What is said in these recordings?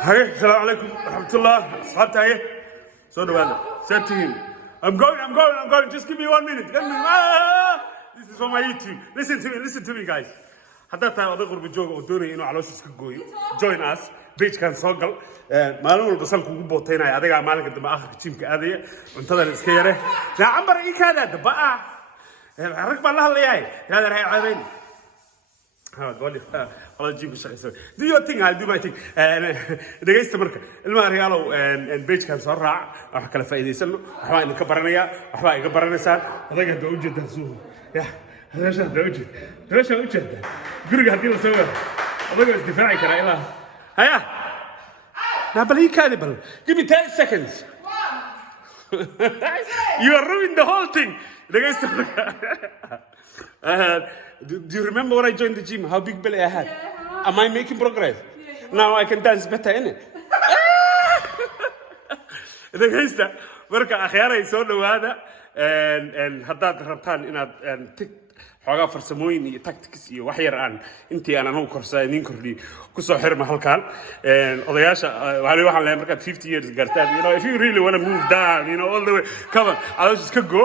Hey, السلام عليكم ورحمة الله. أصحابتي هاي. So do I. Said to him, I'm going. Just give me 1 minute. This is for my YouTube. Listen to me, guys. حتى ترى أضيق بالجوج ودوني إنه على وش كقوي. Join us. Beach كان صقل. ما نقول بس أنكم بوتين هاي. هذا مالك أنت ما آخر تيم كأذية. انتظر السكيرة. لا عمر إيه كذا دبقة. ركب الله اللي جاي. هذا راح يعمل. قولي الله يجيب الشيء يسوي. Do your thing, I'll do my thing. دقيقة مركب. الماريالو البيج كان صرع. أحكي له فايدة يسلو. أحوال الكبرانية. أحوال الكبرانية سال. هذا قد وجد هزوه. يا هذا شو هذا وجد. هذا شو وجد. قرق هدي وسوى. هذا قد دفاعي كنا إله. هيا. نبلي كذبل. Give me 10 seconds. You are ruining the whole thing. دقيقة مركب. Do you remember when I joined the gym? How big belly I had? Yeah. Am I making progress? Yeah. Now I can dance better, innit? dhegaysta marka akhyaaray soo dhawaada haddaad rabtaan inaad xoogaa farsamooyin iyo tactics iyo wax yar aan intii aan anagu korsaa idin kordhiyo ku soo xirma halkaan odayaasha waxaan leeyahay markaad 50 years gaartaan if you really want to move down all the way come on just go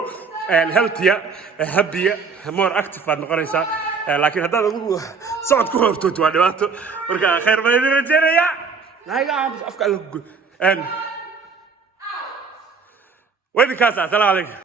and healthier happier more active baad noqonaysaa laakiin haddaad adigu socod ku hortood waa dhibaato marka khayr baan idin rajaynayaa naaga afka alla ku وين كاسة؟ السلام عليكم.